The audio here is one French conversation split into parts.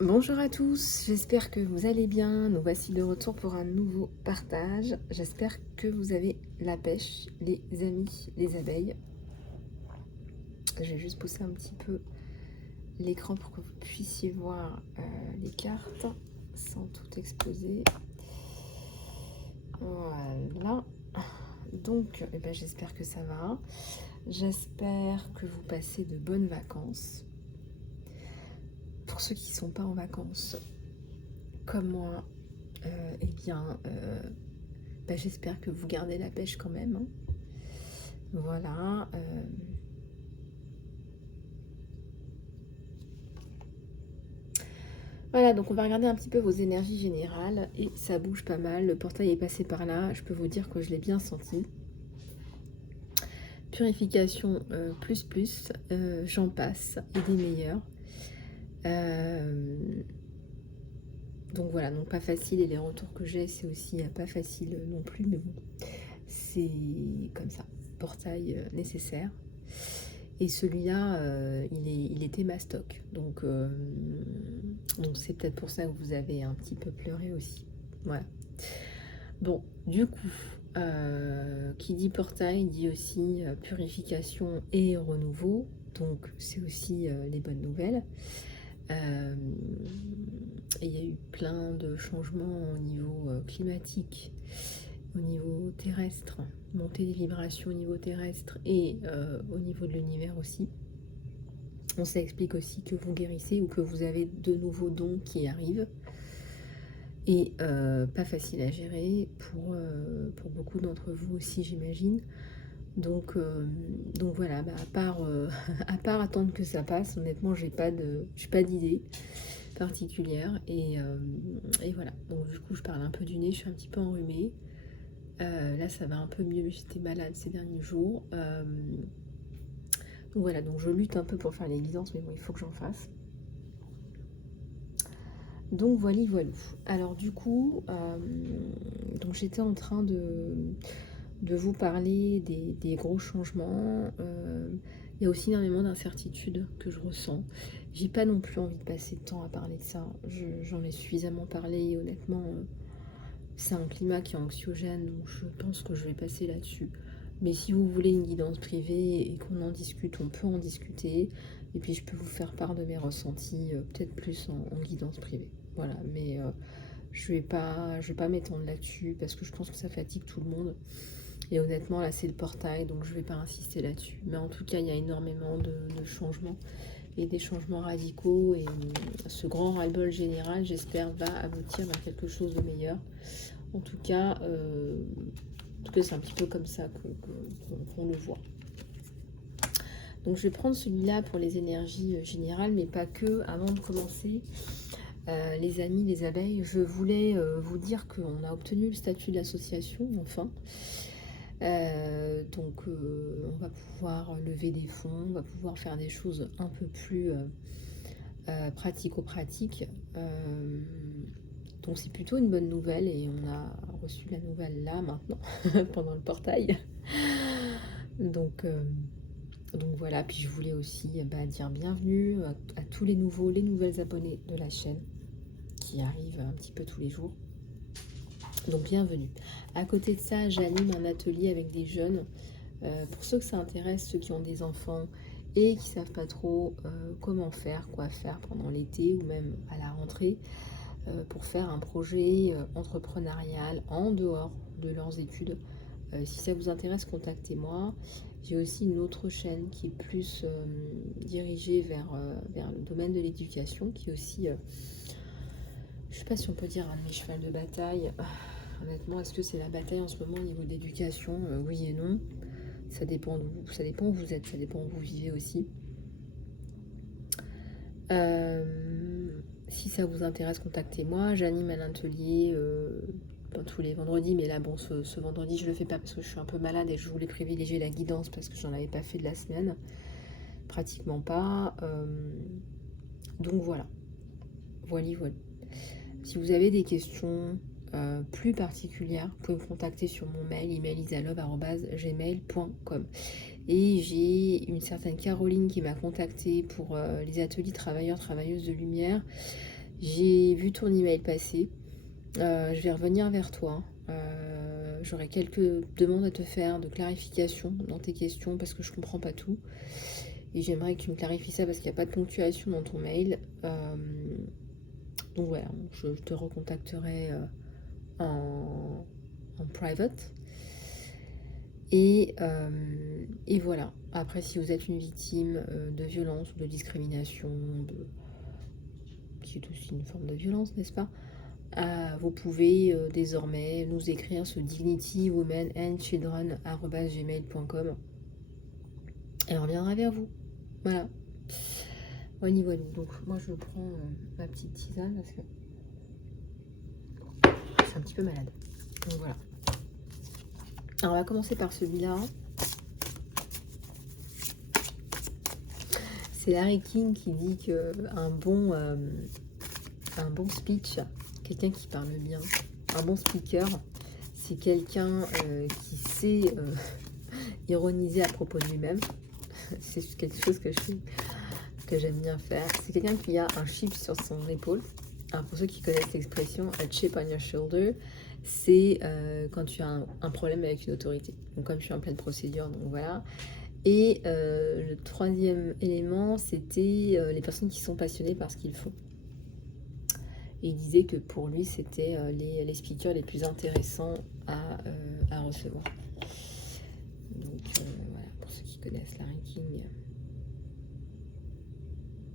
Bonjour à tous, j'espère que vous allez bien. Nous voici de retour pour un nouveau partage. J'espère que vous avez la pêche, les amis, les abeilles. Je vais juste pousser un petit peu l'écran pour que vous puissiez voir les cartes sans tout exploser. Voilà. Donc, j'espère que ça va. J'espère que vous passez de bonnes vacances. Pour ceux qui ne sont pas en vacances, comme moi, j'espère que vous gardez la pêche quand même. Voilà. Voilà, donc on va regarder un petit peu vos énergies générales et ça bouge pas mal. Le portail est passé par là, je peux vous dire que je l'ai bien senti. Purification plus, j'en passe et des meilleurs. Donc voilà, donc pas facile et les retours que j'ai c'est aussi pas facile non plus, mais bon, c'est comme ça, portail nécessaire. Et celui-là, il était mastoc, donc c'est peut-être pour ça que vous avez un petit peu pleuré aussi. Voilà. Bon, du coup, qui dit portail dit aussi purification et renouveau, donc c'est aussi les bonnes nouvelles. Et il y a eu plein de changements au niveau climatique, au niveau terrestre, montée des vibrations au niveau terrestre et au niveau de l'univers aussi. Ça explique aussi que vous guérissez ou que vous avez de nouveaux dons qui arrivent. Et pas facile à gérer pour beaucoup d'entre vous aussi, j'imagine. Donc voilà, à part attendre que ça passe, honnêtement, j'ai pas d'idée particulière. Et voilà, donc du coup, je parle un peu du nez, je suis un petit peu enrhumée. Là, ça va un peu mieux, j'étais malade ces derniers jours. Donc voilà, donc je lutte un peu pour faire les guidances, mais bon, il faut que j'en fasse. Donc voilà. Alors du coup, donc j'étais en train de vous parler des gros changements. Il y a aussi énormément d'incertitudes que je ressens. J'ai pas non plus envie de passer de temps à parler de ça. J'en ai suffisamment parlé et honnêtement, c'est un climat qui est anxiogène, donc je pense que je vais passer là-dessus. Mais si vous voulez une guidance privée et qu'on en discute, on peut en discuter. Et puis je peux vous faire part de mes ressentis, peut-être plus en guidance privée. Voilà, mais je vais pas m'étendre là-dessus parce que je pense que ça fatigue tout le monde. Et honnêtement, là, c'est le portail, donc je vais pas insister là-dessus. Mais en tout cas, il y a énormément de changements et des changements radicaux. Et ce grand ras-le-bol général, j'espère, va aboutir à quelque chose de meilleur. En tout cas, c'est un petit peu comme ça qu'on le voit. Donc je vais prendre celui-là pour les énergies générales, mais pas que. Avant de commencer, les amis, les abeilles, je voulais vous dire qu'on a obtenu le statut d'association, enfin. On va pouvoir lever des fonds, on va pouvoir faire des choses un peu plus pratico-pratiques. Donc c'est plutôt une bonne nouvelle et on a reçu la nouvelle là maintenant pendant le portail. Donc voilà, puis je voulais aussi dire bienvenue à tous les nouvelles abonnés de la chaîne qui arrivent un petit peu tous les jours. Donc bienvenue. À côté de ça, j'anime un atelier avec des jeunes. Pour ceux que ça intéresse, ceux qui ont des enfants et qui savent pas trop comment faire, quoi faire pendant l'été ou même à la rentrée, pour faire un projet entrepreneurial en dehors de leurs études. Si ça vous intéresse, contactez-moi. J'ai aussi une autre chaîne qui est plus dirigée vers le domaine de l'éducation, qui est aussi, je sais pas si on peut dire un de mes chevals de bataille. Honnêtement, est-ce que c'est la bataille en ce moment au niveau de l'éducation? Oui et non. Ça dépend de vous, ça dépend où vous êtes, ça dépend où vous vivez aussi. Si ça vous intéresse, contactez-moi. J'anime un atelier tous les vendredis, mais là, bon, ce vendredi, je le fais pas parce que je suis un peu malade et je voulais privilégier la guidance parce que j'en avais pas fait de la semaine. Pratiquement pas. Donc voilà. Voilà. Si vous avez des questions plus particulières, vous pouvez me contacter sur mon mail, emailisalobe@gmail.com. Et j'ai une certaine Caroline qui m'a contactée pour les ateliers travailleurs-travailleuses de lumière. J'ai vu ton email passer. Je vais revenir vers toi. J'aurai quelques demandes à te faire de clarification dans tes questions parce que je comprends pas tout. Et j'aimerais que tu me clarifies ça parce qu'il n'y a pas de ponctuation dans ton mail. Donc voilà, je te recontacterai en private. Et voilà. Après, si vous êtes une victime de violence ou de discrimination, qui est aussi une forme de violence, n'est-ce pas? Vous pouvez désormais nous écrire sur dignitywomenandchildren@gmail.com et on reviendra vers vous. Voilà. Voilà. Donc moi je prends ma petite tisane parce que je suis un petit peu malade. Donc voilà. Alors on va commencer par celui-là. C'est Larry King qui dit que un bon speech, quelqu'un qui parle bien, un bon speaker, c'est quelqu'un qui sait ironiser à propos de lui-même. C'est quelque chose que j'aime bien faire. C'est quelqu'un qui a un chip sur son épaule. Alors pour ceux qui connaissent l'expression a chip on your shoulder, c'est quand tu as un problème avec une autorité. Donc comme je suis en pleine procédure, donc voilà. Et le troisième élément, c'était les personnes qui sont passionnées par ce qu'ils font. Et il disait que pour lui, c'était les speakers les plus intéressants à recevoir. Donc voilà, pour ceux qui connaissent Larry King.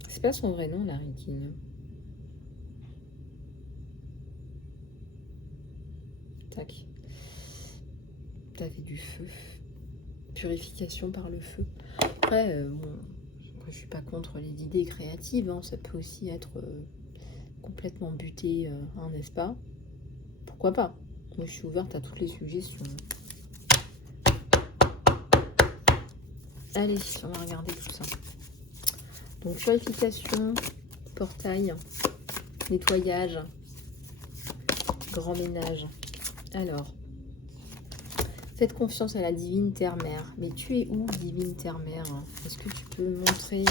C'est pas son vrai nom, Larry King. Tac. T'avais du feu. Purification par le feu. Après, bon, je suis pas contre les idées créatives. Hein. Ça peut aussi être complètement buté, hein, n'est-ce pas? Pourquoi pas? Moi, je suis ouverte à toutes les suggestions. Allez, on va regarder tout ça. Donc, purification, portail, nettoyage, grand ménage. Alors, faites confiance à la divine terre-mère. Mais tu es où, divine terre-mère? Est-ce que tu peux me montrer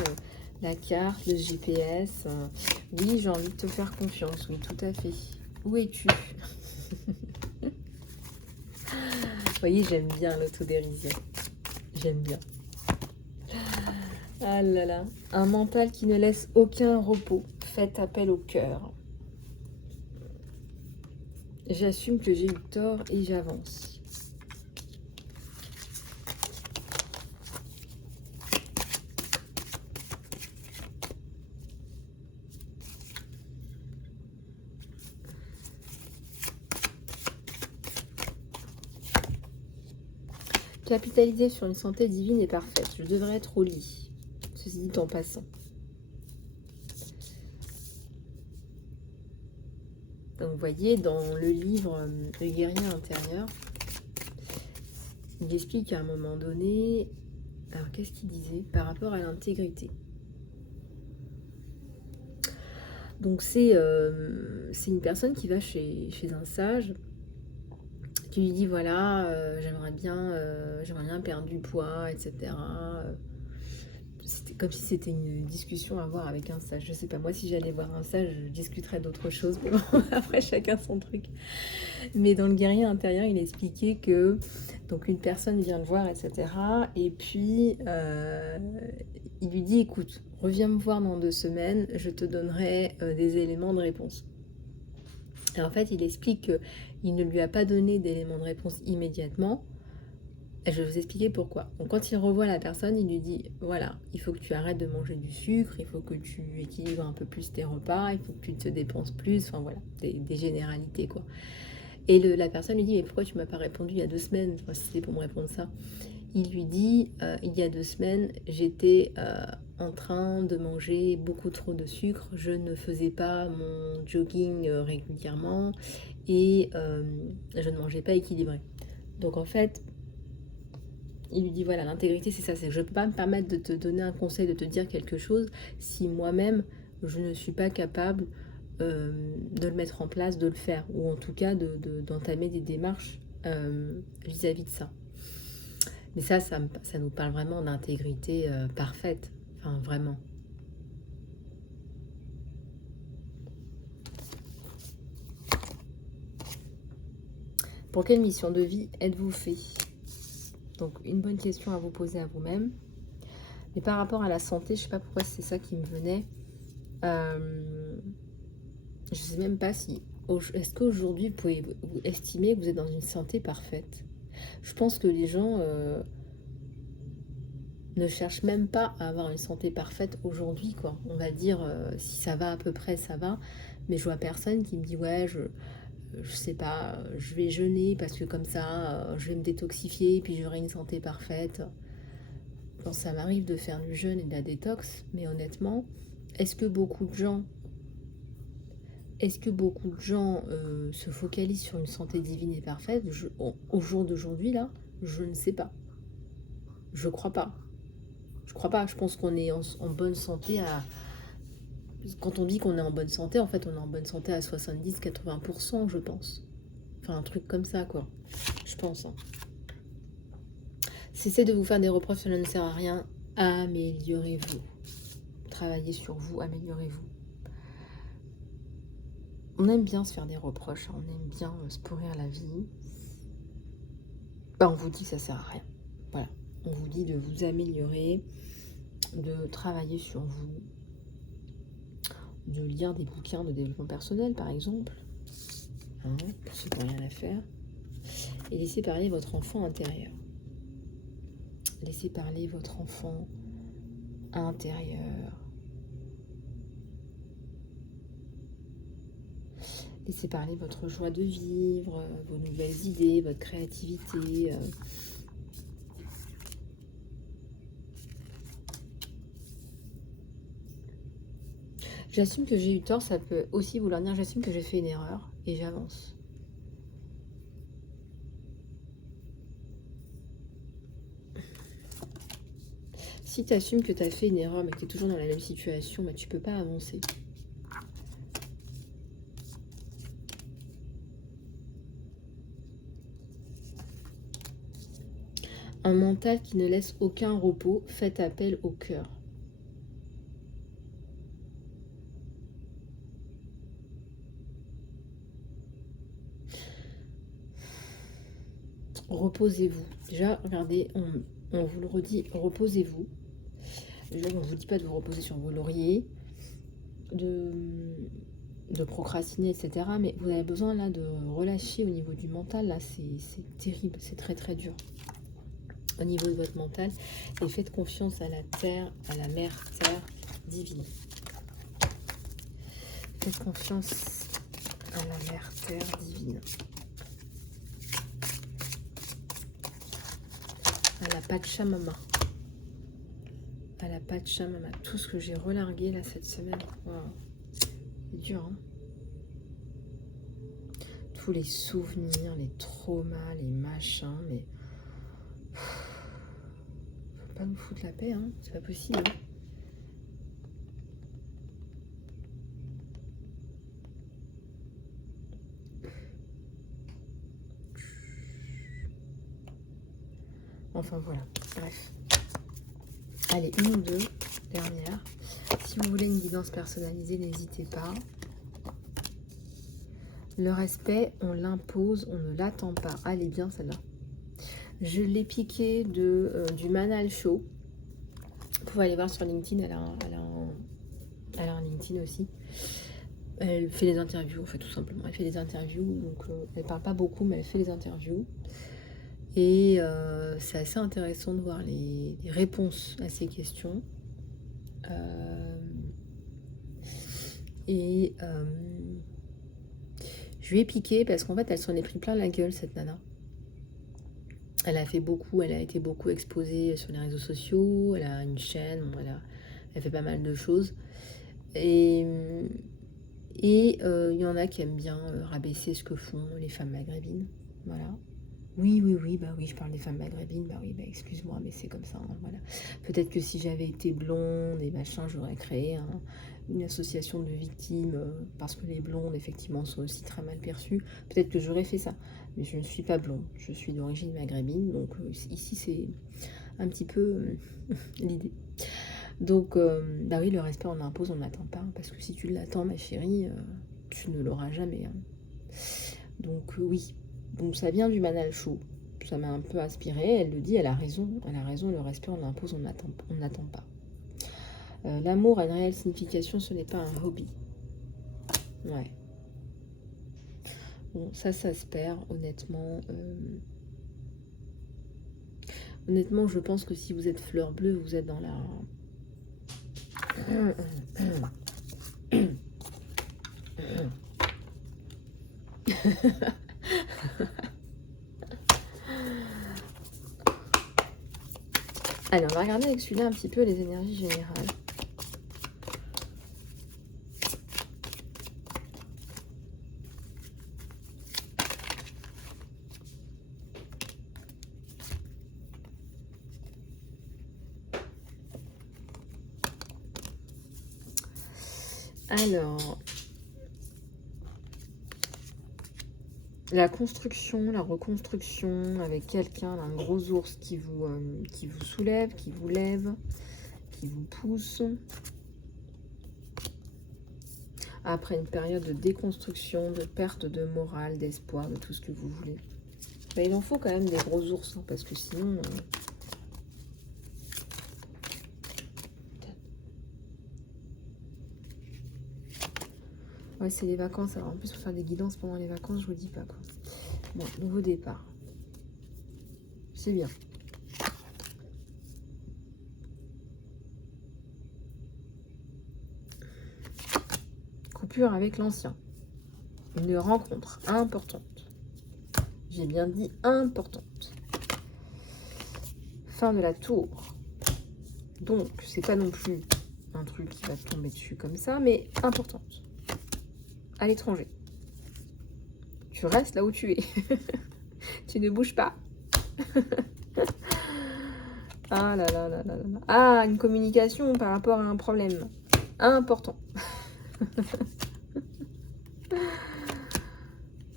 la carte, le GPS? Oui, j'ai envie de te faire confiance. Oui, tout à fait. Où es-tu? Vous voyez, j'aime bien l'autodérision. J'aime bien. Ah là là. Un mental qui ne laisse aucun repos. Faites appel au cœur. J'assume que j'ai eu tort et j'avance. Capitaliser sur une santé divine et parfaite. Je devrais être au lit. Ceci dit en passant. Donc vous voyez, dans le livre Le guerrier intérieur, il explique à un moment donné, alors qu'est-ce qu'il disait par rapport à l'intégrité. Donc c'est une personne qui va chez un sage, qui lui dit voilà, j'aimerais bien perdre du poids, etc. C'était comme si c'était une discussion à avoir avec un sage. Je sais pas, moi si j'allais voir un sage, je discuterais d'autre chose. Mais bon, après chacun son truc. Mais dans le guerrier intérieur, il expliquait que donc une personne vient le voir, etc. Et puis il lui dit écoute, reviens me voir dans 2 semaines, je te donnerai des éléments de réponse. Et en fait, il explique qu'il ne lui a pas donné d'éléments de réponse immédiatement. Et je vais vous expliquer pourquoi. Donc quand il revoit la personne, il lui dit voilà, il faut que tu arrêtes de manger du sucre, il faut que tu équilibres un peu plus tes repas, il faut que tu te dépenses plus, enfin voilà, des généralités quoi. Et la personne lui dit mais pourquoi tu m'as pas répondu il y a 2 semaines, enfin, si c'était pour me répondre ça. Il lui dit il y a 2 semaines, j'étais en train de manger beaucoup trop de sucre, je ne faisais pas mon jogging régulièrement et je ne mangeais pas équilibré. Donc en fait, il lui dit voilà, l'intégrité c'est ça, c'est que je ne peux pas me permettre de te donner un conseil, de te dire quelque chose si moi-même je ne suis pas capable de le mettre en place, de le faire, ou en tout cas d'entamer des démarches vis-à-vis de ça. Mais ça nous parle vraiment d'intégrité parfaite, enfin vraiment. Pour quelle mission de vie êtes-vous fait? Donc, une bonne question à vous poser à vous-même. Mais par rapport à la santé, je ne sais pas pourquoi c'est ça qui me venait. Je ne sais même pas si... Est-ce qu'aujourd'hui, vous pouvez vous estimer que vous êtes dans une santé parfaite? Je pense que les gens ne cherchent même pas à avoir une santé parfaite aujourd'hui, quoi. On va dire, si ça va à peu près, ça va. Mais je vois personne qui me dit, ouais, je sais pas, je vais jeûner parce que comme ça, je vais me détoxifier, puis j'aurai une santé parfaite. Bon, ça m'arrive de faire du jeûne et de la détox, mais honnêtement, est-ce que beaucoup de gens se focalisent sur une santé divine et parfaite? Au jour d'aujourd'hui, là, je ne sais pas. Je crois pas. Je crois pas. Je pense qu'on est en bonne santé à... Quand on dit qu'on est en bonne santé, en fait, on est en bonne santé à 70-80%, je pense. Enfin, un truc comme ça, quoi. Je pense. Hein. Cessez de vous faire des reproches, cela ne sert à rien. Améliorez-vous. Travaillez sur vous, améliorez-vous. On aime bien se faire des reproches, on aime bien se pourrir la vie. Ben, on vous dit que ça sert à rien. Voilà. On vous dit de vous améliorer, de travailler sur vous, de lire des bouquins de développement personnel, par exemple, hein, pour ceux qui n'ont rien à faire. Et laissez parler votre enfant intérieur. Laissez parler votre enfant intérieur. Laissez parler votre joie de vivre, vos nouvelles idées, votre créativité. J'assume que j'ai eu tort, ça peut aussi vouloir dire j'assume que j'ai fait une erreur et j'avance. Si tu assumes que tu as fait une erreur mais que tu es toujours dans la même situation, bah, tu peux pas avancer. Un mental qui ne laisse aucun repos, faites appel au cœur. Reposez-vous. Déjà, regardez, on vous le redit, reposez-vous. Déjà, on ne vous dit pas de vous reposer sur vos lauriers, de procrastiner, etc. Mais vous avez besoin là de relâcher au niveau du mental. Là, c'est terrible, c'est très très dur. Au niveau de votre mental, et faites confiance à la terre, à la mère terre divine. Faites confiance à la mère terre divine. À la Pachamama. À la Pachamama. Tout ce que j'ai relargué là cette semaine. Wow. C'est dur, hein. Tous les souvenirs, les traumas, les machins, mais... Faut pas nous foutre la paix, hein. C'est pas possible, hein. Enfin voilà, bref. Allez, une ou deux dernières. Si vous voulez une guidance personnalisée, n'hésitez pas. Le respect, on l'impose, on ne l'attend pas. Allez bien celle-là. Je l'ai piqué du Manal Show. Vous pouvez aller voir sur LinkedIn, elle a un LinkedIn aussi. Elle fait des interviews, en fait, tout simplement. Elle fait des interviews, donc elle parle pas beaucoup, mais elle fait des interviews. Et c'est assez intéressant de voir les réponses à ces questions. Je lui ai piqué parce qu'en fait, elle s'en est pris plein la gueule, cette nana. Elle a été beaucoup exposée sur les réseaux sociaux, elle a une chaîne, bon, elle fait pas mal de choses. Et il y en a qui aiment bien rabaisser ce que font les femmes maghrébines. Voilà. Oui, je parle des femmes maghrébines, excuse-moi, mais c'est comme ça, hein, voilà. Peut-être que si j'avais été blonde et machin, j'aurais créé une association de victimes, parce que les blondes, effectivement, sont aussi très mal perçues. Peut-être que j'aurais fait ça, mais je ne suis pas blonde, je suis d'origine maghrébine, donc ici, c'est un petit peu l'idée. Donc, bah oui, le respect, on l'impose, on ne l'attend pas, parce que si tu l'attends, ma chérie, tu ne l'auras jamais. Hein. Donc, oui. bon, ça vient du manal chou. Ça m'a un peu inspirée. Elle le dit, elle a raison. Elle a raison, le respect, on l'impose, on n'attend pas. L'amour a une réelle signification, ce n'est pas un hobby. Ouais. Bon, ça se perd, honnêtement. Honnêtement, je pense que si vous êtes fleur bleue, vous êtes dans la... Allez, on va regarder avec celui-là un petit peu les énergies générales. Alors, la construction, la reconstruction avec quelqu'un, un gros ours qui vous soulève, qui vous lève, qui vous pousse. Après une période de déconstruction, de perte de morale, d'espoir, de tout ce que vous voulez. Ben, il en faut quand même des gros ours, hein, parce que sinon... Ouais, c'est les vacances. Alors en plus, il faut faire des guidances pendant les vacances, je vous dis pas quoi. Bon, nouveau départ. C'est bien. Coupure avec l'ancien. Une rencontre importante. J'ai bien dit importante. Fin de la tour. Donc, c'est pas non plus un truc qui va tomber dessus comme ça, mais importante. À l'étranger. Tu restes là où tu es. Tu ne bouges pas. Ah là là là là là. Ah, une communication par rapport à un problème important.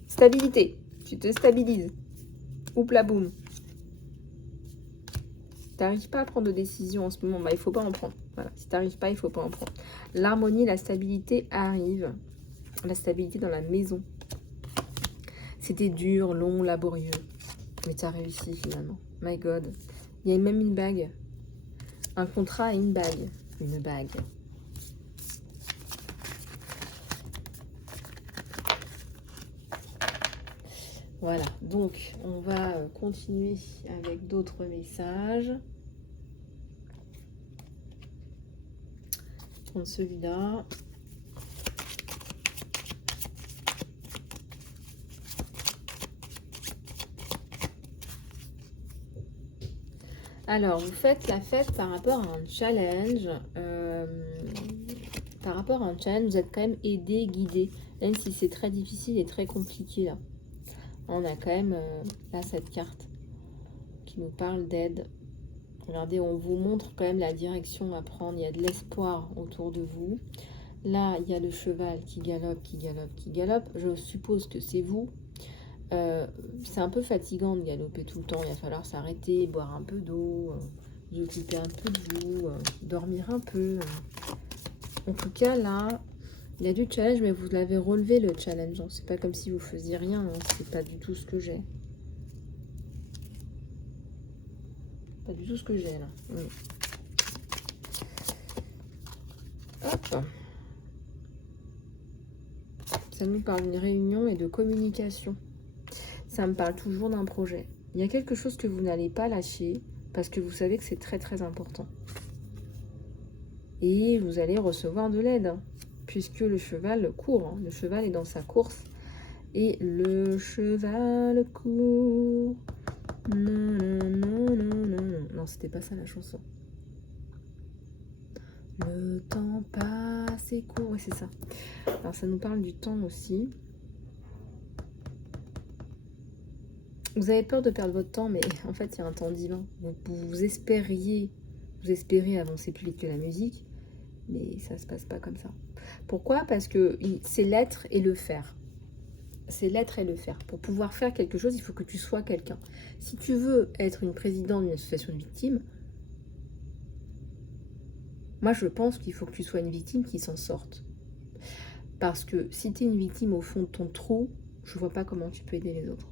Stabilité. Tu te stabilises. Oups la boum. Si t'arrives pas à prendre de décision en ce moment, bah, il faut pas en prendre. Voilà. Si t'arrives pas, il faut pas en prendre. L'harmonie, la stabilité arrive. La stabilité dans la maison. C'était dur, long, laborieux. Mais tu as réussi finalement. My God. Il y a même une bague. Un contrat et une bague. Une bague. Voilà. Donc, on va continuer avec d'autres messages. Je vais prendre celui-là. Alors, vous faites la fête par rapport à un challenge. Par rapport à un challenge, vous êtes quand même aidé, guidé. Même si c'est très difficile et très compliqué là. On a quand même là cette carte qui nous parle d'aide. Regardez, on vous montre quand même la direction à prendre. Il y a de l'espoir autour de vous. Là, il y a le cheval qui galope, qui galope, qui galope. Je suppose que c'est vous. C'est un peu fatigant de galoper tout le temps. Il va falloir s'arrêter, boire un peu d'eau, vous occuper un peu de vous, dormir un peu. En tout cas, là, il y a du challenge, mais vous l'avez relevé le challenge. Hein. C'est pas comme si vous faisiez rien. Hein. C'est pas du tout ce que j'ai. Pas du tout ce que j'ai là. Hop. Ça nous parle d'une réunion et de communication. Ça me parle toujours d'un projet. Il y a quelque chose que vous n'allez pas lâcher parce que vous savez que c'est très très important. Et vous allez recevoir de l'aide hein, puisque le cheval court. Hein. Le cheval est dans sa course. Et le cheval court. Non, non, non, non, non. Non, c'était pas ça la chanson. Le temps passe et court. Oui, c'est ça. Alors, ça nous parle du temps aussi. Vous avez peur de perdre votre temps, mais en fait, il y a un temps divin. Vous espérez avancer plus vite que la musique, mais ça se passe pas comme ça. Pourquoi? Parce que c'est l'être et le faire. C'est l'être et le faire. Pour pouvoir faire quelque chose, il faut que tu sois quelqu'un. Si tu veux être une présidente d'une association de victimes, moi je pense qu'il faut que tu sois une victime qui s'en sorte. Parce que si tu es une victime au fond de ton trou, je vois pas comment tu peux aider les autres.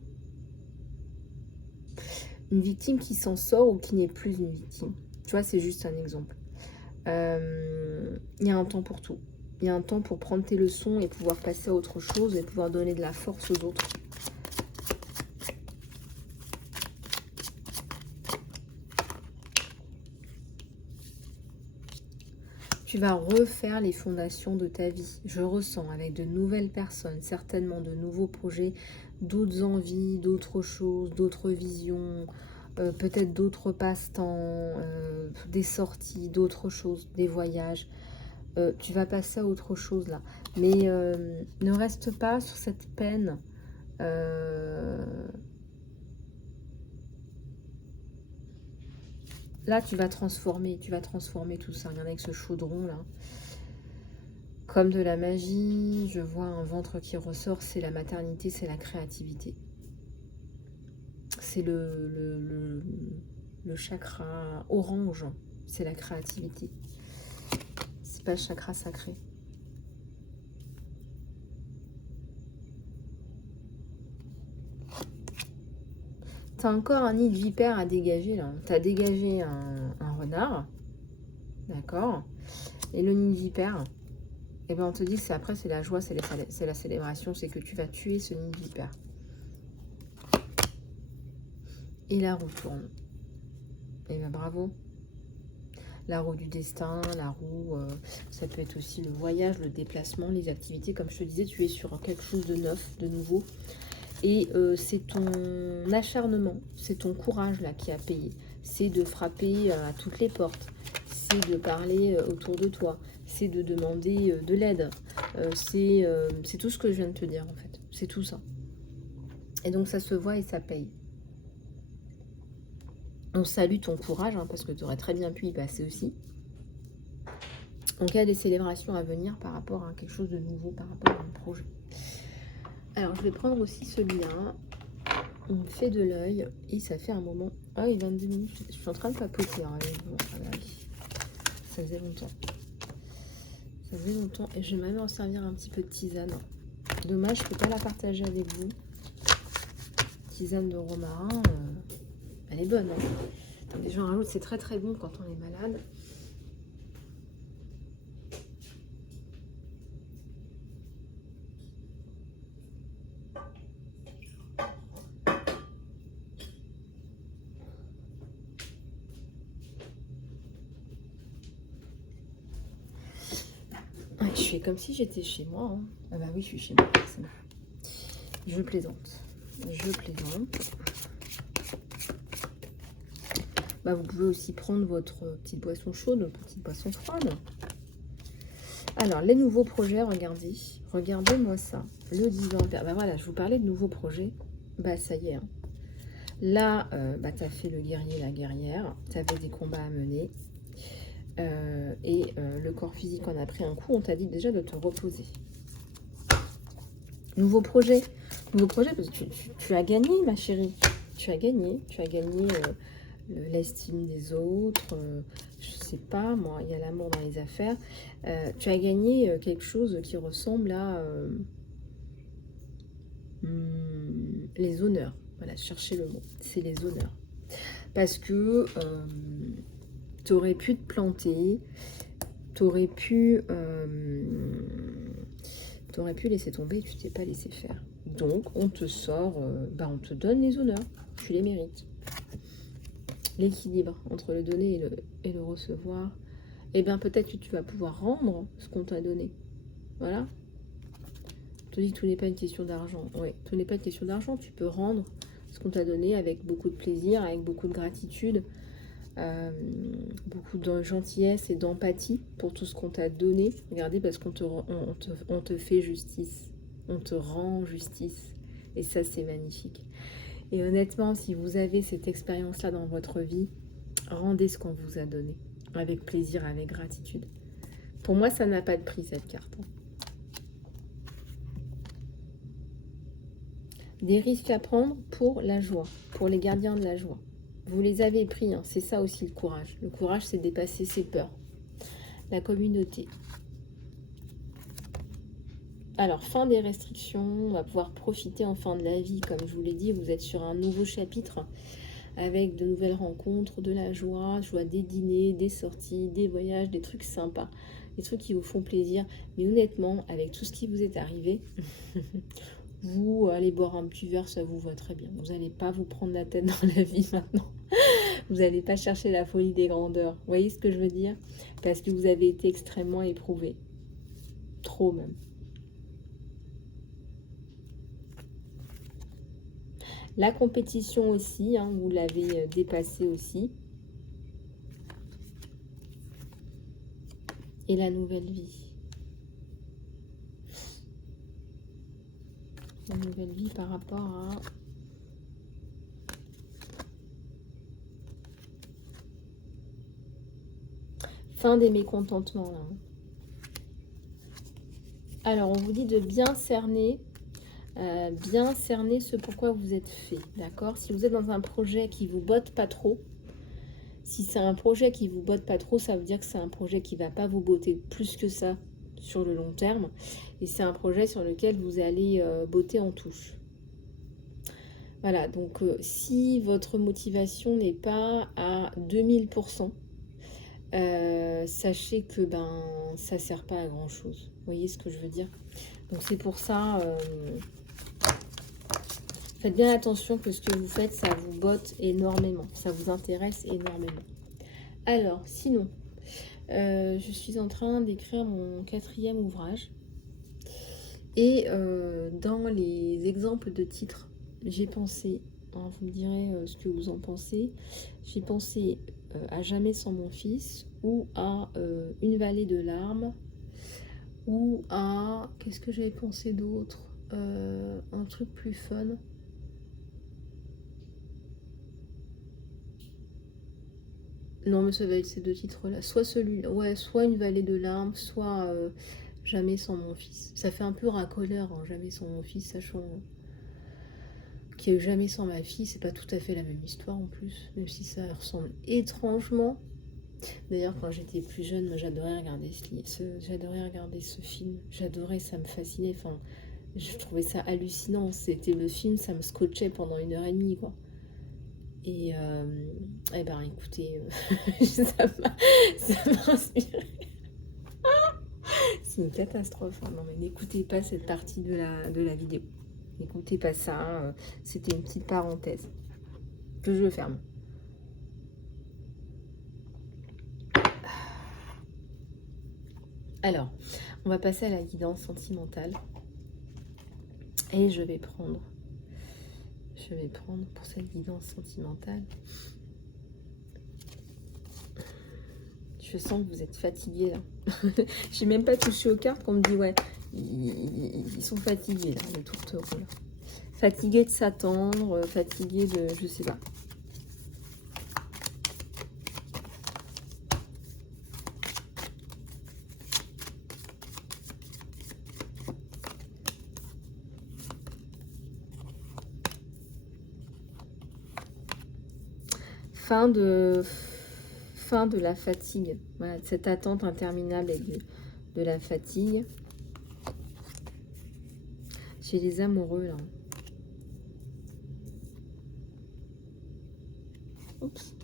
une victime qui s'en sort ou qui n'est plus une victime. Tu vois, c'est juste un exemple. Il y a un temps pour tout. Il y a un temps pour prendre tes leçons et pouvoir passer à autre chose et pouvoir donner de la force aux autres. Tu vas refaire les fondations de ta vie. Je ressens avec de nouvelles personnes, certainement de nouveaux projets, d'autres envies, d'autres choses, d'autres visions, peut-être d'autres passe-temps, des sorties, d'autres choses, des voyages. Tu vas passer à autre chose là. Mais ne reste pas sur cette peine. Là, tu vas transformer tout ça. Regarde avec ce chaudron là. Comme de la magie, je vois un ventre qui ressort, c'est la maternité, c'est la créativité. C'est le chakra orange, c'est la créativité. C'est pas le chakra sacré. Tu as encore un nid de vipère à dégager là. Tu as dégagé un renard. D'accord. Et le nid de vipère, eh ben on te dit que après c'est la joie, c'est la célébration, c'est que tu vas tuer ce nid de vipère. Et la roue tourne. Et bien bravo. La roue du destin, la roue, ça peut être aussi le voyage, le déplacement, les activités. Comme je te disais, tu es sur quelque chose de neuf, de nouveau. Et c'est ton acharnement, c'est ton courage là qui a payé. C'est de frapper à toutes les portes. C'est de parler autour de toi. C'est de demander de l'aide. C'est tout ce que je viens de te dire en fait. C'est tout ça. Et donc ça se voit et ça paye. On salue ton courage, hein, parce que tu aurais très bien pu y passer aussi. Donc il y a des célébrations à venir par rapport à quelque chose de nouveau, par rapport à un projet. Alors je vais prendre aussi celui-là. On me fait de l'œil et ça fait un moment. Ah oui, 22 minutes. Je suis en train de papoter hein, avec vous. Ça faisait longtemps. Ça faisait longtemps et je vais même en servir un petit peu de tisane. Dommage, je ne peux pas la partager avec vous. Tisane de romarin, elle est bonne. Hein. Attendez, j'en rajoute, c'est très très bon quand on est malade. Ouais, je fais comme si j'étais chez moi. Hein. Ah bah oui, je suis chez moi. Je plaisante. Je plaisante. Bah, vous pouvez aussi prendre votre petite boisson chaude, votre petite boisson froide. Alors, les nouveaux projets, regardez. Regardez-moi ça. Le divan. Bah voilà, je vous parlais de nouveaux projets. Bah ça y est. Hein. Là, bah, tu as fait le guerrier, la guerrière. Tu avais des combats à mener. Le corps physique en a pris un coup. On t'a dit déjà de te reposer. Nouveau projet. Nouveau projet, parce que tu as gagné, ma chérie. Tu as gagné. Tu as gagné l'estime des autres. Je sais pas, moi, il y a l'amour dans les affaires. Tu as gagné quelque chose qui ressemble à les honneurs. Voilà, cherchez le mot. C'est les honneurs. Parce que tu aurais pu te planter, tu aurais pu laisser tomber et tu t'es pas laissé faire. Donc, on te sort, on te donne les honneurs. Tu les mérites. L'équilibre entre le donner et le recevoir. Eh bien, peut-être que tu vas pouvoir rendre ce qu'on t'a donné. Voilà. Je te dis que tout n'est pas une question d'argent. Oui, tout n'est pas une question d'argent. Tu peux rendre ce qu'on t'a donné avec beaucoup de plaisir, avec beaucoup de gratitude, beaucoup de gentillesse et d'empathie pour tout ce qu'on t'a donné. Regardez, parce qu'on te fait justice. On te rend justice. Et ça, c'est magnifique. Et honnêtement, si vous avez cette expérience-là dans votre vie, rendez ce qu'on vous a donné. Avec plaisir, avec gratitude. Pour moi, ça n'a pas de prix, cette carte. Des risques à prendre pour la joie, pour les gardiens de la joie. Vous les avez pris, hein. C'est ça aussi le courage. Le courage, c'est dépasser ses peurs. La communauté. Alors, fin des restrictions, on va pouvoir profiter enfin de la vie. Comme je vous l'ai dit, vous êtes sur un nouveau chapitre. avec de nouvelles rencontres, de la joie. Je vois des dîners, des sorties, des voyages, des trucs sympas, des trucs qui vous font plaisir. Mais honnêtement, avec tout ce qui vous est arrivé, vous allez boire un petit verre, ça vous va très bien. Vous n'allez pas vous prendre la tête dans la vie maintenant. Vous n'allez pas chercher la folie des grandeurs. Vous voyez ce que je veux dire? Parce que vous avez été extrêmement éprouvé. Trop même. La compétition aussi, hein, vous l'avez dépassée aussi. Et la nouvelle vie. La nouvelle vie par rapport à... Fin des mécontentements, là. Alors, on vous dit de bien cerner ce pourquoi vous êtes fait, d'accord? Si vous êtes dans un projet qui vous botte pas trop, si c'est un projet qui vous botte pas trop, ça veut dire que c'est un projet qui va pas vous botter plus que ça sur le long terme. Et c'est un projet sur lequel vous allez botter en touche. Voilà, donc si votre motivation n'est pas à 2000%, sachez que ça sert pas à grand chose. Vous voyez ce que je veux dire? Donc c'est pour ça, faites bien attention que ce que vous faites, ça vous botte énormément, ça vous intéresse énormément. Alors, sinon, je suis en train d'écrire mon 4e ouvrage. Et dans les exemples de titres, j'ai pensé, hein, vous me direz ce que vous en pensez, j'ai pensé à Jamais sans mon fils, ou à Une vallée de larmes, ou à, qu'est-ce que j'avais pensé d'autre, un truc plus fun. Non, mais ça va être ces deux titres-là. Soit celui-là, ouais, soit Une vallée de larmes, soit Jamais sans mon fils. Ça fait un peu racoleur, hein, Jamais sans mon fils, sachant qu'il y a eu Jamais sans ma fille. C'est pas tout à fait la même histoire en plus, même si ça ressemble étrangement. D'ailleurs, quand j'étais plus jeune, moi, j'adorais regarder ce film. J'adorais, ça me fascinait. Enfin, je trouvais ça hallucinant. C'était le film, ça me scotchait pendant 1h30, quoi. Et eh ben écoutez, ça m'a inspiré. C'est une catastrophe, hein. Non mais n'écoutez pas cette partie de la vidéo. N'écoutez pas ça, c'était une petite parenthèse que je ferme. Alors, on va passer à la guidance sentimentale. Et je vais prendre pour cette guidance sentimentale. Je sens que vous êtes fatigués là. J'ai même pas touché aux cartes qu'on me dit ouais, ils sont fatigués là, les tourtereaux là. Fatigués de s'attendre, fatigués de... je sais pas. Fin de la fatigue. Voilà, cette attente interminable et de la fatigue. Chez les amoureux là. Oups.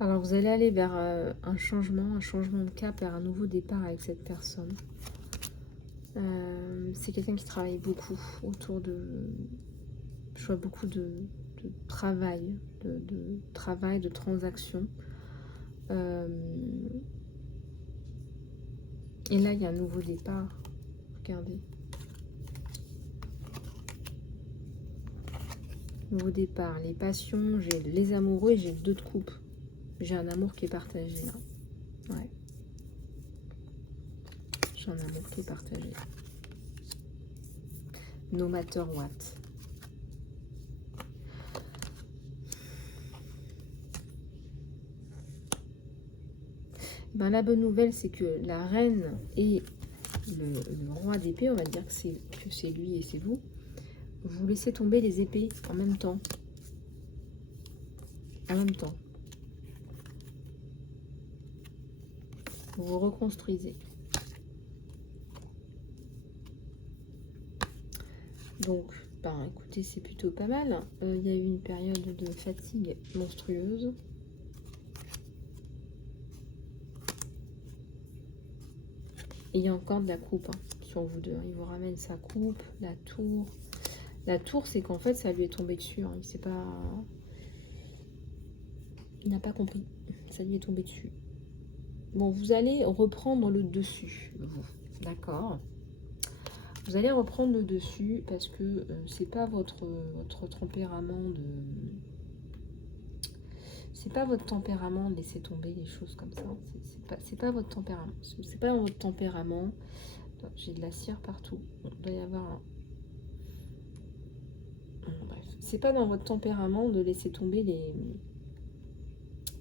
Alors vous allez aller vers un changement de cap, vers un nouveau départ avec cette personne. C'est quelqu'un qui travaille beaucoup autour de... Je vois beaucoup de travail, de transactions. Et là, il y a un nouveau départ. Regardez. Nouveau départ, les passions, j'ai les amoureux et j'ai le 2 de coupe. J'ai un amour qui est partagé là. Ouais. J'ai un amour qui est partagé. No matter what. Ben, la bonne nouvelle, c'est que la reine et le roi d'épée, on va dire que c'est lui et c'est vous, vous laissez tomber les épées en même temps. En même temps. Vous vous reconstruisez. Donc, ben, écoutez, c'est plutôt pas mal. Il y a eu une période de fatigue monstrueuse. Et il y a encore de la coupe sur vous deux. Il vous ramène sa coupe, la tour. La tour, c'est qu'en fait, ça lui est tombé dessus. Il sait pas... Il n'a pas compris. Ça lui est tombé dessus. Bon, vous allez reprendre le dessus, vous. D'accord. Vous allez reprendre le dessus parce que c'est pas votre tempérament de... C'est pas votre tempérament de laisser tomber les choses comme ça. C'est pas votre tempérament. C'est pas dans votre tempérament. J'ai de la cire partout. Bon, il doit y avoir un... Bref. C'est pas dans votre tempérament de laisser tomber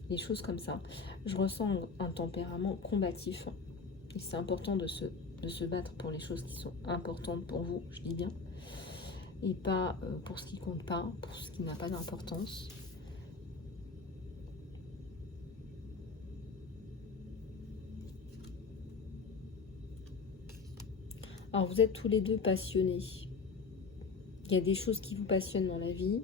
les choses comme ça. Je ressens un tempérament combatif. Et c'est important de se battre pour les choses qui sont importantes pour vous, je dis bien. Et pas pour ce qui compte pas, pour ce qui n'a pas d'importance. Alors, vous êtes tous les deux passionnés. Il y a des choses qui vous passionnent dans la vie.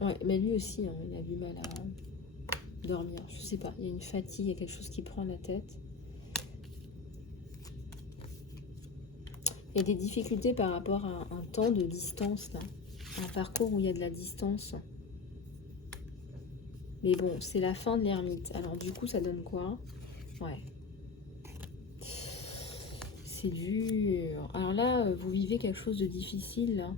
Ouais, mais lui aussi, il a du mal à dormir. Je sais pas, il y a une fatigue, il y a quelque chose qui prend la tête. Il y a des difficultés par rapport à un temps de distance, là. Un parcours où il y a de la distance. Mais bon, c'est la fin de l'ermite. Alors, du coup, ça donne quoi? Ouais. C'est dur. Alors là, vous vivez quelque chose de difficile, là.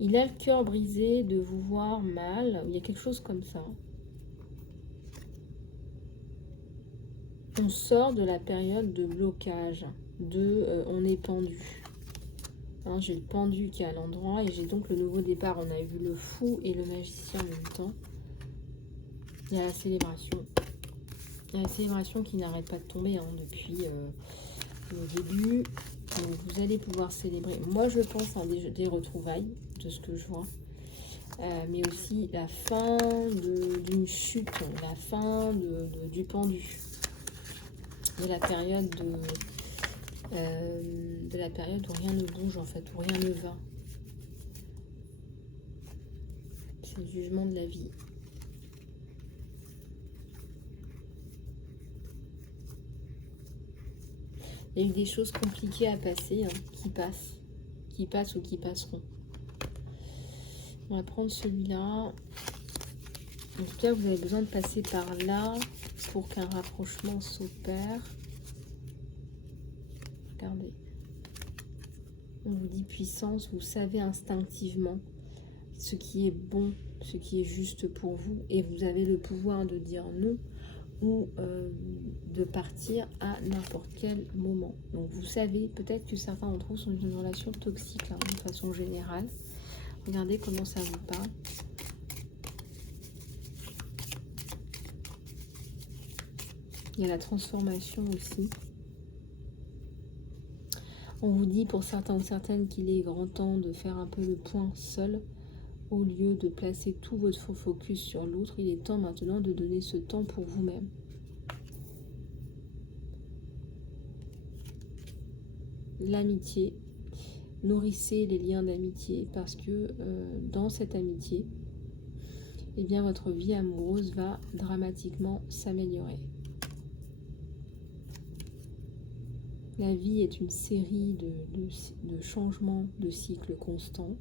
Il a le cœur brisé de vous voir mal. Il y a quelque chose comme ça. On sort de la période de blocage. On est pendu. Hein, j'ai le pendu qui est à l'endroit et j'ai donc le nouveau départ. On a vu le fou et le magicien en même temps. Il y a la célébration. Il y a la célébration qui n'arrête pas de tomber depuis le début. Donc vous allez pouvoir célébrer. Moi, je pense à des retrouvailles, de ce que je vois. Mais aussi la fin d'une chute, la fin du pendu. De la période où rien ne bouge, en fait, où rien ne va. C'est le jugement de la vie. Il y a eu des choses compliquées à passer, qui passent ou qui passeront. On va prendre celui-là. En tout cas, vous avez besoin de passer par là pour qu'un rapprochement s'opère. Regardez. On vous dit puissance, vous savez instinctivement ce qui est bon, ce qui est juste pour vous. Et vous avez le pouvoir de dire non ou de partir à n'importe quel moment. Donc vous savez, peut-être que certains d'entre vous sont dans une relation toxique, de façon générale. Regardez comment ça vous parle. Il y a la transformation aussi. On vous dit pour certains ou certaines qu'il est grand temps de faire un peu le point seul. Au lieu de placer tout votre faux focus sur l'autre, il est temps maintenant de donner ce temps pour vous-même. L'amitié. Nourrissez les liens d'amitié parce que dans cette amitié, eh bien, votre vie amoureuse va dramatiquement s'améliorer. La vie est une série de changements, de cycles constants.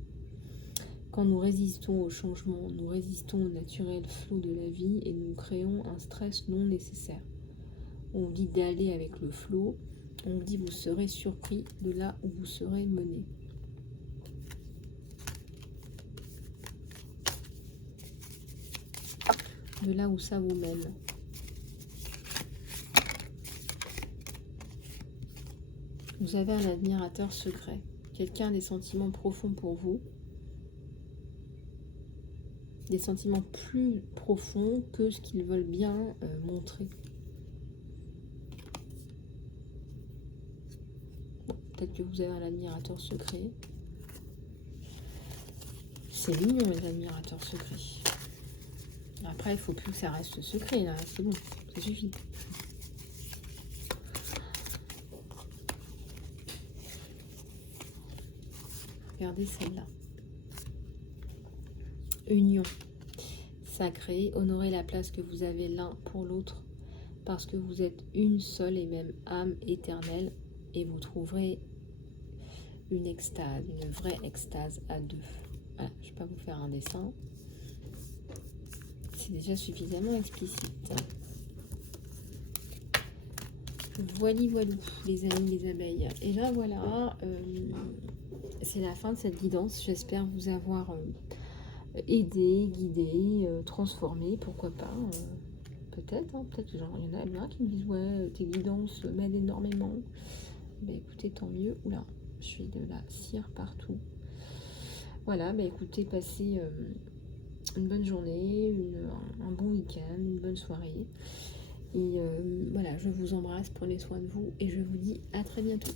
Quand nous résistons au changement, nous résistons au naturel flot de la vie et nous créons un stress non nécessaire. On vous dit d'aller avec le flot, on vous dit vous serez surpris de là où vous serez mené. De là où ça vous mène. Vous avez un admirateur secret, quelqu'un des sentiments profonds pour vous. des sentiments plus profonds que ce qu'ils veulent bien montrer. Bon, peut-être que vous avez un admirateur secret. C'est mignon les admirateurs secrets. Après, il faut plus que ça reste secret, là, c'est bon, ça suffit. Regardez celle-là. Union sacrée, honorez la place que vous avez l'un pour l'autre, parce que vous êtes une seule et même âme éternelle, et vous trouverez une extase, une vraie extase à deux. Voilà, je ne vais pas vous faire un dessin. C'est déjà suffisamment explicite. Voilou, les amis, les abeilles. Et là, voilà, c'est la fin de cette guidance. J'espère vous avoir aidé, guidé, transformé, pourquoi pas. Peut-être, hein, peut-être qu'il y en a bien qui me disent ouais, tes guidances m'aident énormément. Ben écoutez, tant mieux. Oula, je suis de la cire partout. Voilà, ben écoutez, passez une bonne journée, un bon week-end, une bonne soirée. Et voilà, je vous embrasse, prenez soin de vous et je vous dis à très bientôt.